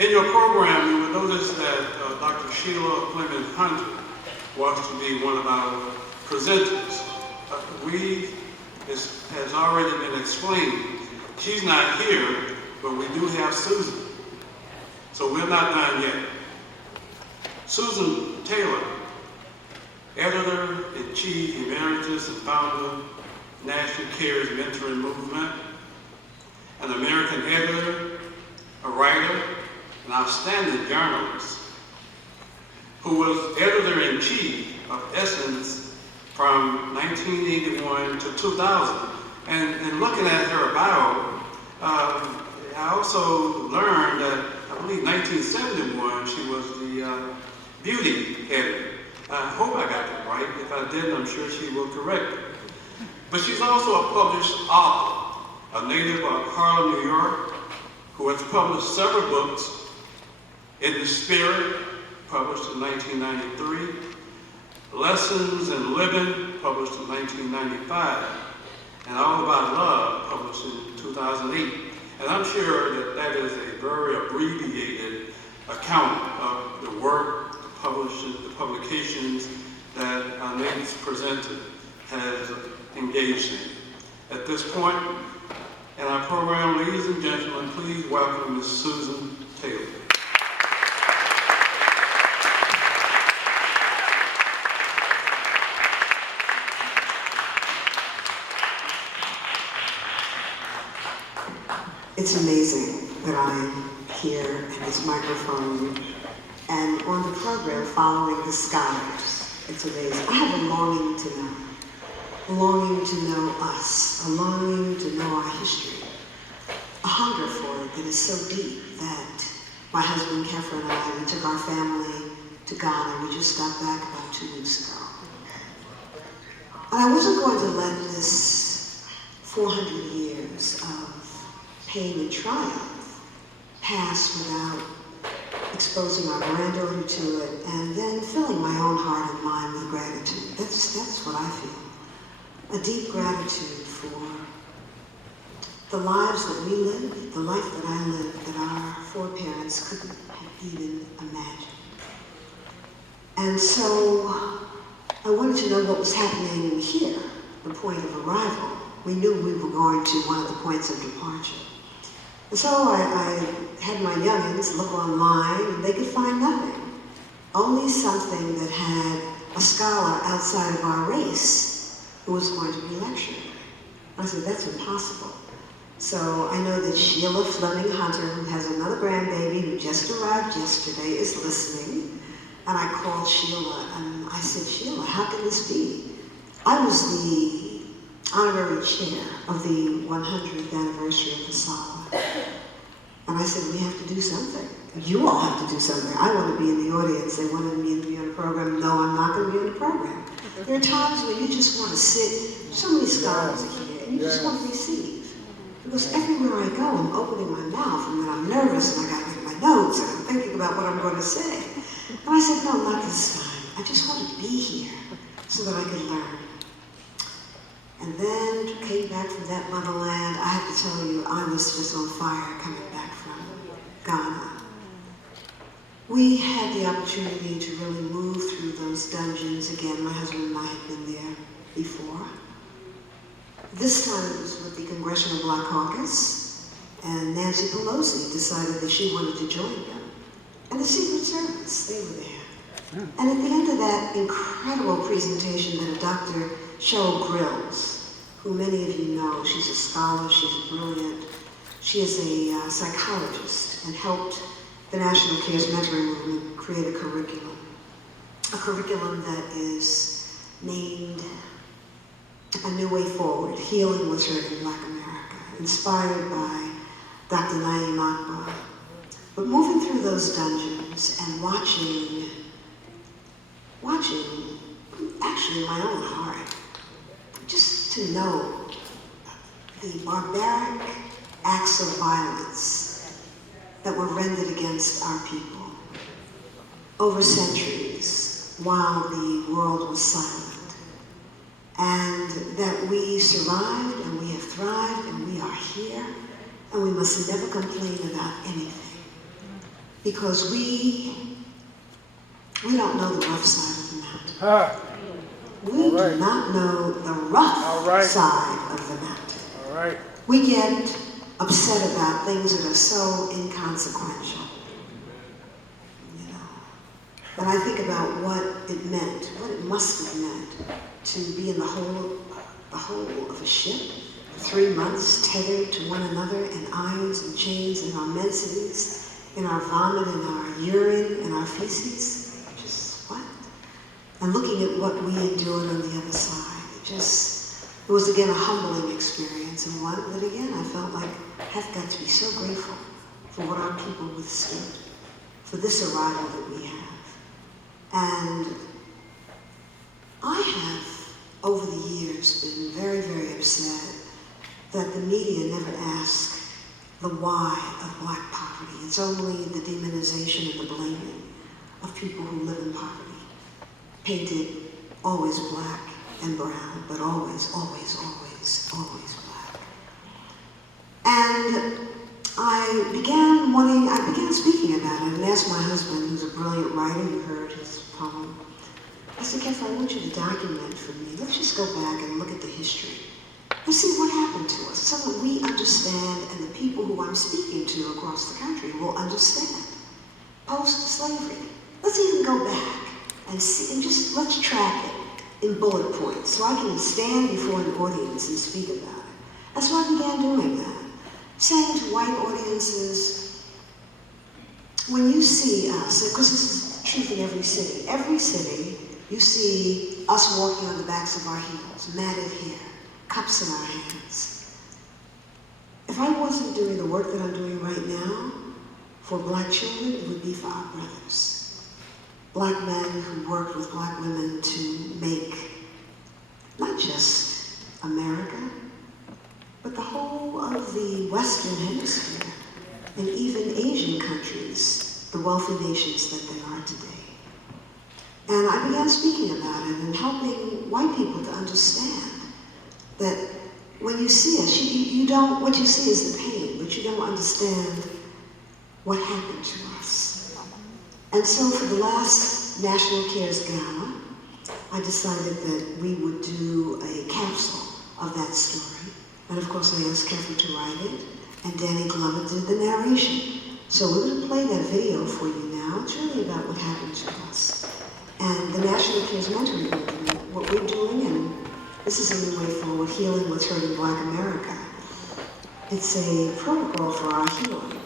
In your program, you will notice that Dr. Sheila Fleming Hunter wants to be one of our presenters. This has already been explained. She's not here, but we do have Susan. So we're not done yet. Susan Taylor, Editor-in-Chief Emeritus and founder of National Cares Mentoring Movement, an American editor, a writer, an outstanding journalist, who was editor-in-chief of Essence from 1981 to 2000. And looking at her bio, I also learned that, I believe 1971, she was the beauty editor. I hope I got that right. If I didn't, I'm sure she will correct me. But she's also a published author, a native of Harlem, New York, who has published several books. In the Spirit, published in 1993, Lessons in Living, published in 1995, and All About Love, published in 2008. And I'm sure that that is a very abbreviated account of the work, the publications that our next presenter has engaged in. At this point in our program, ladies and gentlemen, please welcome Ms. Susan Taylor. It's amazing that I'm here at this microphone and on the program following the scholars. It's amazing. I have a longing to know. A longing to know us. A longing to know our history. A hunger for it that is so deep that my husband Kefra and I, we took our family to Ghana. We just got back about 2 weeks ago. And I wasn't going to let this 400 years of pain and triumph pass without exposing our granddaughter to it and then filling my own heart and mind with gratitude. That's what I feel. A deep gratitude for the lives that we lived, the life that I lived, that our foreparents couldn't have even imagined. And so I wanted to know what was happening here, the point of arrival. We knew we were going to one of the points of departure. And so I had my youngins look online, and they could find nothing. Only something that had a scholar outside of our race who was going to be lecturing. I said, that's impossible. So I know that Sheila Fleming Hunter, who has another grandbaby who just arrived yesterday, is listening. And I called Sheila, and I said, Sheila, how can this be? I was the honorary chair of the 100th anniversary of the Sala. And I said, we have to do something. You all have to do something. I want to be in the audience. They wanted me to be on the program. No, I'm not going to be on the program. There are times when you just want to sit, so many scholars are here, and you just want to receive. Because everywhere I go, I'm opening my mouth, and then I'm nervous, and I got to make my notes, and I'm thinking about what I'm going to say. And I said, no, not this time. I just want to be here so that I can learn. And then came back from that motherland. I have to tell you, I was just on fire coming back from Ghana. We had the opportunity to really move through those dungeons again. My husband and I had been there before. This time it was with the Congressional Black Caucus, and Nancy Pelosi decided that she wanted to join them. And the Secret Service, they were there. And at the end of that incredible presentation that Dr. Cheryl Grills, who many of you know, she's a scholar, she's brilliant. She is a psychologist and helped the National Cares Mentoring Movement create a curriculum that is named A New Way Forward, Healing What's Hurt in Black America, inspired by Dr. Naeem Akbar. But moving through those dungeons and watching actually my own heart, just to know the barbaric acts of violence that were rendered against our people over centuries while the world was silent, and that we survived and we have thrived and we are here, and we must never complain about anything. because we don't know the rough side of the mountain. We do not know the rough side of the mountain. All right. We get upset about things that are so inconsequential. You know. And I think about what it meant, what it must have meant to be in the hold of a ship for 3 months, tethered to one another in irons and chains, in our menses, in our vomit, in our urine, in our feces. Just what? And looking at what we endured on the other side, it was again a humbling experience, and one that again I felt like I've got to be so grateful for what our people withstood, for this arrival that we have. And I have, over the years, been very, very upset that the media never ask the why of black poverty. It's only the demonization and the blaming of people who live in poverty. Painted always black and brown, but always, always, always, always black. And I began speaking about it and asked my husband, who's a brilliant writer, you heard his poem. I said, Kef, I want you to document for me. Let's just go back and look at the history. Let's see what happened to us so that we understand and the people who I'm speaking to across the country will understand. Post-slavery. Let's even go back and see, and just let's track it in bullet points so I can stand before an audience and speak about it. That's why I began doing that. Saying to white audiences, when you see us, because this is the truth in every city, you see us walking on the backs of our heels, matted hair, cups in our hands. If I wasn't doing the work that I'm doing right now for black children, it would be for our brothers. Black men who worked with black women to make not just America, but the whole of the Western Hemisphere, and even Asian countries, the wealthy nations that they are today. And I began speaking about it and helping white people to understand that when you see us, you don't, what you see is the pain, but you don't understand what happened to us. And so for the last National Cares Gala, I decided that we would do a capsule of that story. And of course I asked Kefir to write it, and Danny Glover did the narration. So we're going to play that video for you now. It's really about what happened to us. And the National Cares Mentoring Movement, what we're doing, and this is a new way forward, healing what's hurting Black America. It's a protocol for our healing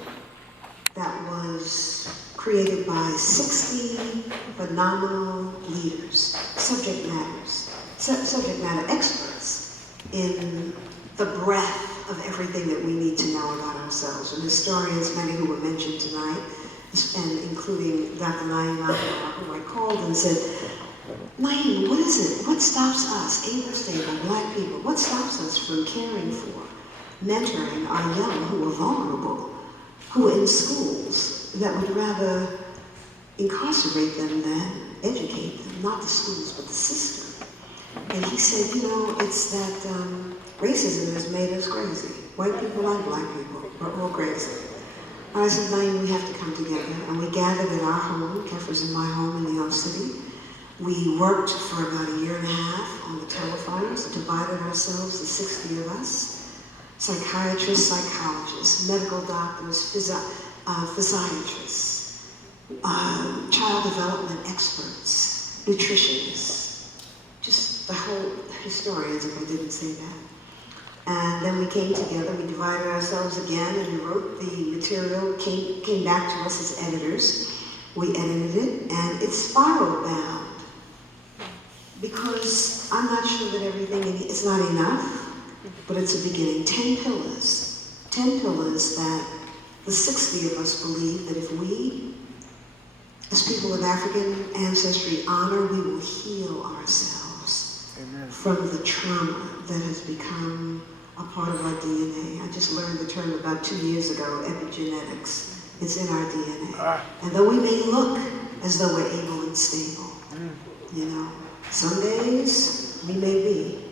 that was created by 60 phenomenal leaders, subject matter experts in the breadth of everything that we need to know about ourselves. And historians, many who were mentioned tonight, and including Dr. Naeem Abdullah, who I called and said, Naeem, what is it? What stops us, able, stable, black people, what stops us from caring for, mentoring our young who are vulnerable, who are in schools that would rather incarcerate them than educate them, not the schools, but the system. And he said, you know, it's that racism has made us crazy. White people and black people are all crazy. And I said, Naeem, we have to come together. And we gathered at our home, Kefir's in my home in New York City. We worked for about a year and a half on the telephones, divided ourselves, the 60 of us, psychiatrists, psychologists, medical doctors, physiatrists, child development experts, nutritionists, just the whole historians, if I didn't say that. And then we came together, we divided ourselves again, and we wrote the material, came back to us as editors. We edited it, and it's spiral bound. Because I'm not sure that everything, it's not enough, but it's a beginning. 10 pillars. 10 pillars that the 60 of us believe that if we, as people of African ancestry, honor, we will heal ourselves. Amen. From the trauma that has become a part of our DNA. I just learned the term about 2 years ago, epigenetics. It's in our DNA. And though we may look as though we're able and stable, you know, some days we may be,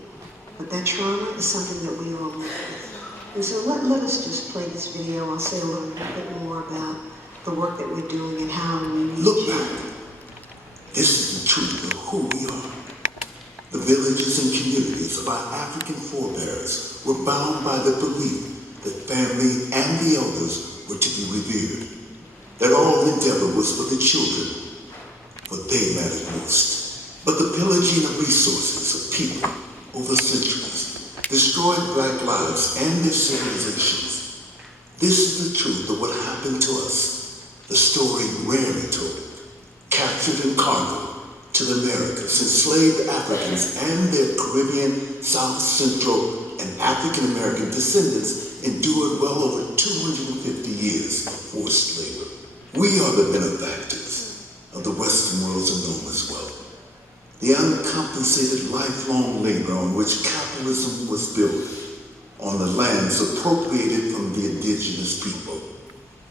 but that trauma is something that we all live with. And so let us just play this video. I'll say a little bit more about the work work that we're doing and how we need Look you. back. This is the truth of who we are. The villages and communities of our African forebears were bound by the belief that family and the elders were to be revered, that all endeavor was for the children, for they mattered most. But the pillaging of resources of people over centuries destroyed Black lives and their civilizations. This is the truth of what happened to us, the story rarely told. Captured in cargo to the Americas, enslaved Africans and their Caribbean, South Central, and African American descendants endured well over 250 years of forced labor. We are the benefactors of the Western world's enormous wealth. The uncompensated lifelong labor on which capitalism was built on the lands appropriated from the indigenous people.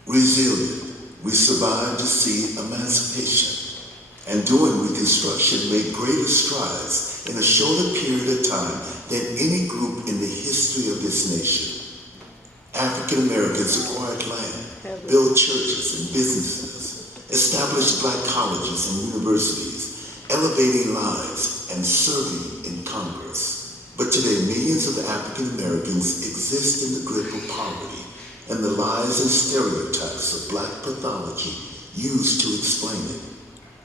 Resilient, we survived to see emancipation, and during Reconstruction made greater strides in a shorter period of time than any group in the history of this nation. African Americans acquired land, built churches and businesses, established Black colleges and universities, elevating lives and serving in Congress. But today, millions of African Americans exist in the grip of poverty and the lies and stereotypes of Black pathology used to explain it.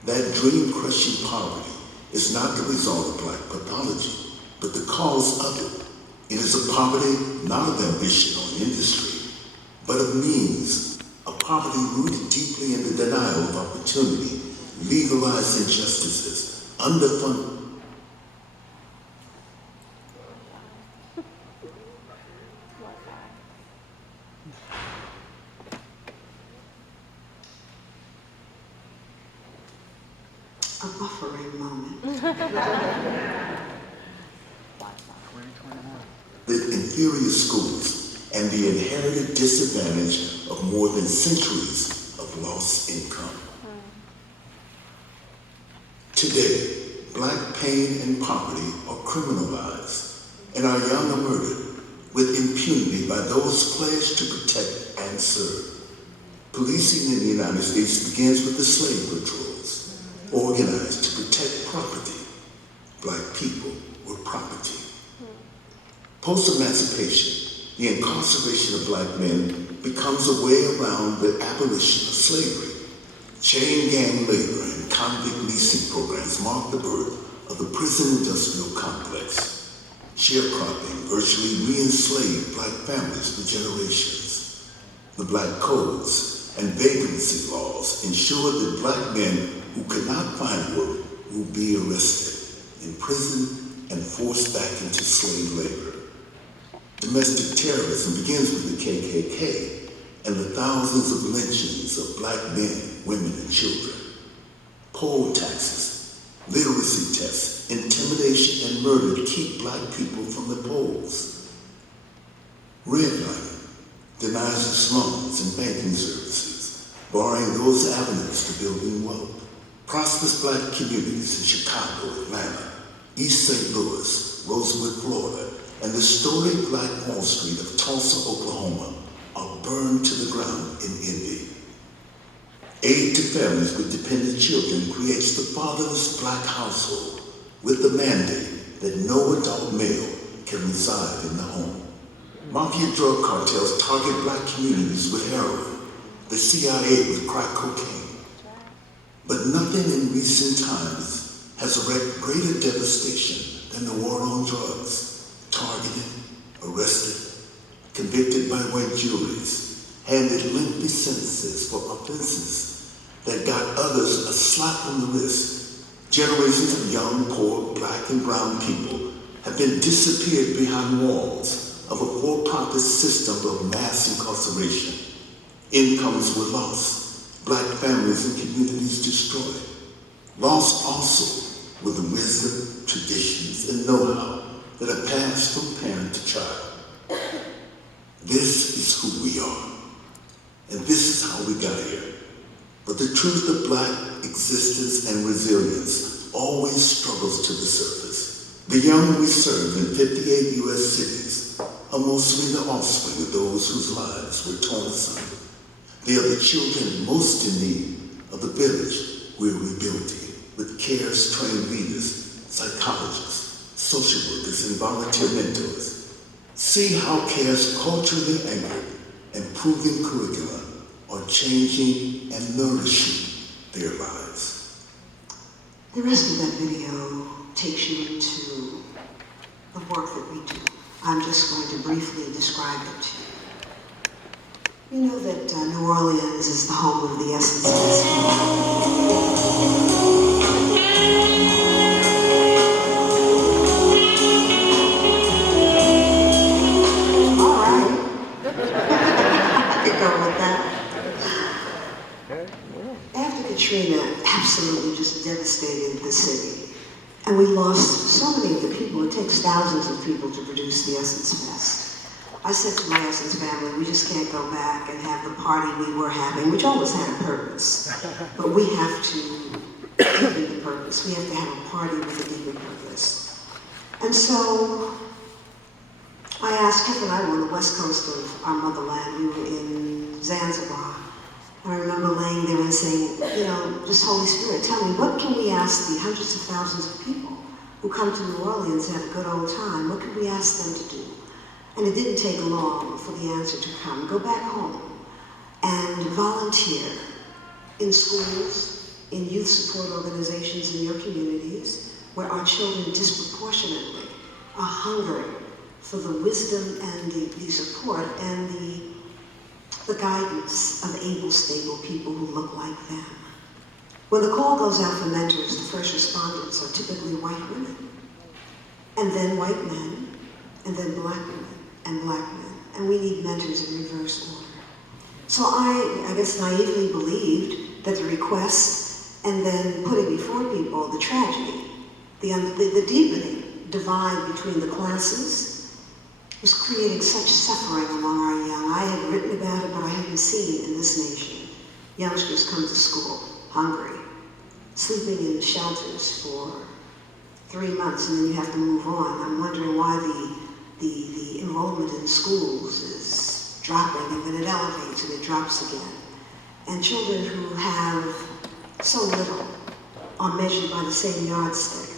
That dream-crushing poverty is not the result of Black pathology, but the cause of it. It is a poverty not of ambition or industry, but of means, a poverty rooted deeply in the denial of opportunity, legalized injustices, underfunded. A buffering moment. The inferior schools and the inherited disadvantage of more than centuries of lost income. Today, Black pain and poverty are criminalized, and our young are murdered with impunity by those pledged to protect and serve. Policing in the United States begins with the slave patrols, organized to protect property. Black people were property. Post-emancipation, the incarceration of Black men becomes a way around the abolition of slavery. Chain gang labor and convict leasing programs mark the birth of the prison industrial complex. Sharecropping virtually re-enslaved Black families for generations. The Black codes and vagrancy laws ensured that Black men who could not find work would be arrested, imprisoned, and forced back into slave labor. Domestic terrorism begins with the KKK and the thousands of lynchings of Black men, women, and children. Poll taxes, literacy tests, intimidation, and murder keep Black people from the polls. Redlining denies us loans and banking services, barring those avenues to building wealth. Prosperous Black communities in Chicago, Atlanta, East St. Louis, Rosewood, Florida, and the storied Black Wall Street of Tulsa, Oklahoma, are burned to the ground in envy. Aid to families with dependent children creates the fatherless Black household with the mandate that no adult male can reside in the home. Mafia drug cartels target Black communities with heroin, the CIA with crack cocaine. But nothing in recent times has wreaked greater devastation than the war on drugs. Targeted, arrested, convicted by white juries, handed lengthy sentences for offenses that got others a slap on the wrist. Generations of young, poor, Black and brown people have been disappeared behind walls of a for-profit system of mass incarceration. Incomes were lost, Black families and communities destroyed. Lost also were the wisdom, traditions, and know-how that are passed from parent to child. This is who we are, and this is how we got here. But the truth of Black existence and resilience always struggles to the surface. The young we serve in 58 U.S. cities are mostly the offspring of those whose lives were torn asunder. They are the children most in need of the village we're rebuilding, with CARE's trained leaders, psychologists, social workers, and volunteer mentors. See how CARE's culturally anchored and proven curricula are changing and nourishing their lives. The rest of that video takes you into the work that we do. I'm just going to briefly describe it to you. You know that New Orleans is the home of the Essence Festival. All right. I could go with that. After Katrina absolutely just devastated the city, and we lost so many of the people, it takes thousands of people to produce the Essence Fest. I said to my Essence family, we just can't go back and have the party we were having, which always had a purpose. But we have to deepen the purpose. We have to have a party with a deeper purpose. And so I asked, Jeff and I were on the west coast of our motherland. We were in Zanzibar. And I remember laying there and saying, you know, just Holy Spirit, tell me, what can we ask the hundreds of thousands of people who come to New Orleans and have a good old time? What can we ask them to do? And it didn't take long for the answer to come. Go back home and volunteer in schools, in youth support organizations in your communities, where our children disproportionately are hungering for the wisdom and the support and the guidance of able, stable people who look like them. When the call goes out for mentors, the first responders are typically white women, and then white men, and then black women and black men. And we need mentors in reverse order. So I guess naively believed that the request and then putting before people the tragedy, the deepening divide between the classes was creating such suffering among our young. I had written about it, but I hadn't seen in this nation. Youngsters come to school hungry, sleeping in shelters for 3 months, and then you have to move on. I'm wondering why the enrollment in schools is dropping, and then it elevates and it drops again. And children who have so little are measured by the same yardstick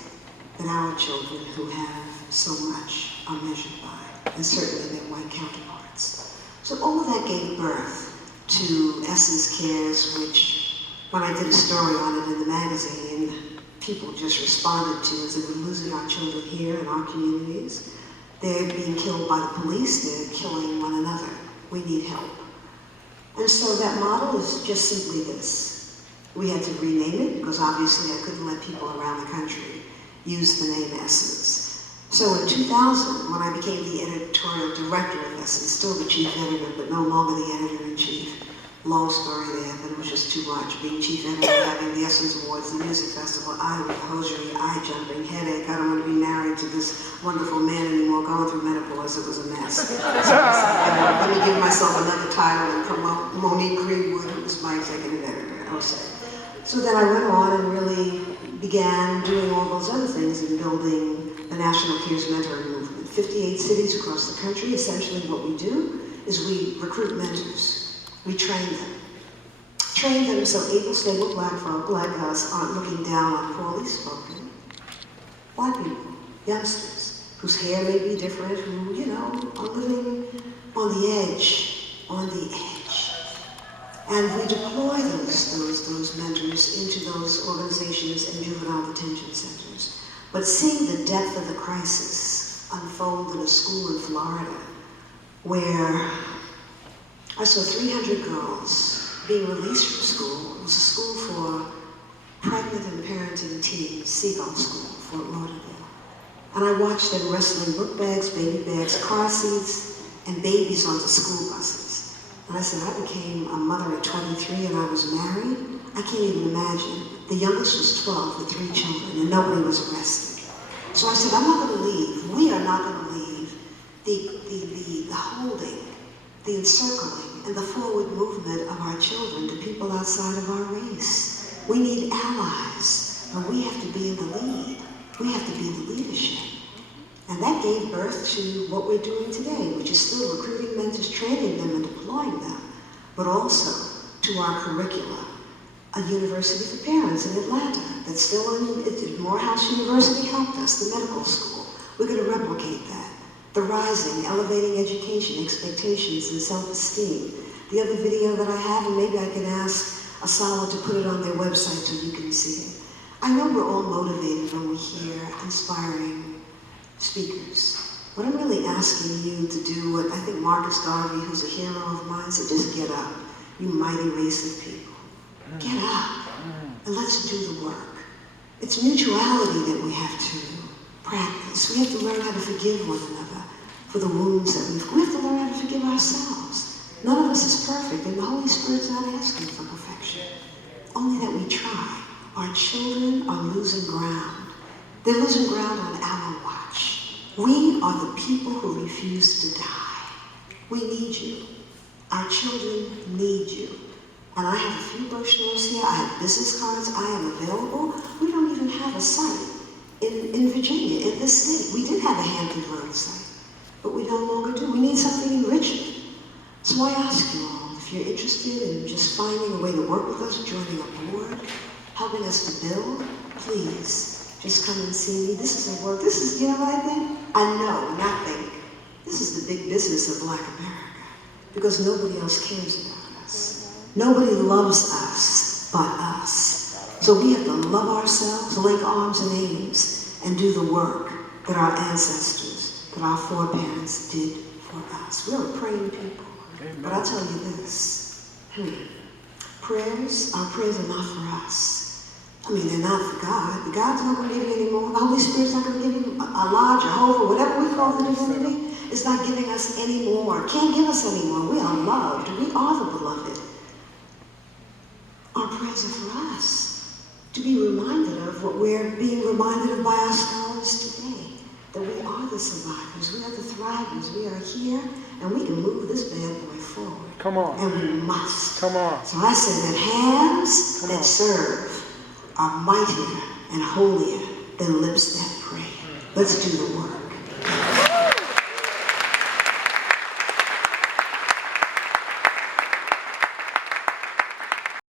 that our children who have so much are measured by, and certainly their white counterparts. So all of that gave birth to Essence Cares, which, when I did a story on it in the magazine, people just responded to as if we're losing our children here in our communities. They're being killed by the police, they're killing one another. We need help. And so that model is just simply this. We had to rename it, because obviously I couldn't let people around the country use the name Essence. So in 2000, when I became the editorial director of Essence, still the chief editor, but no longer the editor-in-chief, long story there, but it was just too much. Being chief editor, having the Essence Awards, the music festival, eye hosiery, eye jumping, headache. I don't want to be married to this wonderful man anymore. Going through menopause, it was a mess. So I said, let me give myself another title and promote Monique Greenwood, who was my executive editor. So then I went on and really began doing all those other things in building the National Cares Mentoring Movement. 58 cities across the country. Essentially what we do is we recruit mentors. We train them. Train them so able, stable black folk like us aren't looking down on poorly spoken white people, youngsters, whose hair may be different, who, you know, are living on the edge, And we deploy those mentors into those organizations and juvenile detention centers. But seeing the depth of the crisis unfold in a school in Florida, where I saw 300 girls being released from school. It was a school for pregnant and parenting teens, Seagull School, Fort Lauderdale. And I watched them wrestling book bags, baby bags, car seats, and babies onto school buses. And I said, I became a mother at 23 and I was married. I can't even imagine. The youngest was 12 with 3 children and nobody was arrested. So I said, I'm not going to leave. We are not going to leave the holding, the encircling, and the forward movement of our children to people outside of our race. We need allies, but we have to be in the lead. We have to be in the leadership. And that gave birth to what we're doing today, which is still recruiting mentors, training them and deploying them, but also to our curricula a university for parents in Atlanta that's still on, Morehouse University helped us, the medical school. We're going to replicate that. The rising, elevating education, expectations, and self-esteem. The other video that I have, and maybe I can ask Asala to put it on their website so you can see it. I know we're all motivated when we hear inspiring speakers. What I'm really asking you to do, what I think Marcus Garvey, who's a hero of mine, said, just get up, you mighty race of people. Get up, and let's do the work. It's mutuality that we have to practice. We have to learn how to forgive one another for the wounds that we have to learn how to forgive ourselves. None of us is perfect, and the Holy Spirit's not asking for perfection. Only that we try. Our children are losing ground. They're losing ground on our watch. We are the people who refuse to die. We need you. Our children need you. And I have a few brochures here. I have business cards. I am available. We don't even have a site in Virginia, in this state. We did have a Hampton Road site, but we no longer do. We need something in Richmond. So I ask you all, if you're interested in just finding a way to work with us, joining a board, helping us to build, please, just come and see me. This is a work. This is, you know what I think? I know, not think. This is the big business of Black America, because nobody else cares about us. Nobody loves us but us. So we have to love ourselves, link arms and aims, and do the work that our ancestors, that our foreparents did for us. We're a praying people. Amen. But I'll tell you this. Our prayers are not for us. I mean, they're not for God. God's not going to give you any more. The Holy Spirit's not going to give you Allah, Jehovah, whatever we call the divinity. It's not giving us any more. Can't give us any more. We are loved. We are the beloved. Our prayers are for us, to be reminded of what we're being reminded of by our scholars today, that we are the survivors, we are the thrivers, we are here, and we can move this bad boy forward. Come on. And we must. Come on. So I say that hands that serve are mightier and holier than lips that pray. Let's do the work.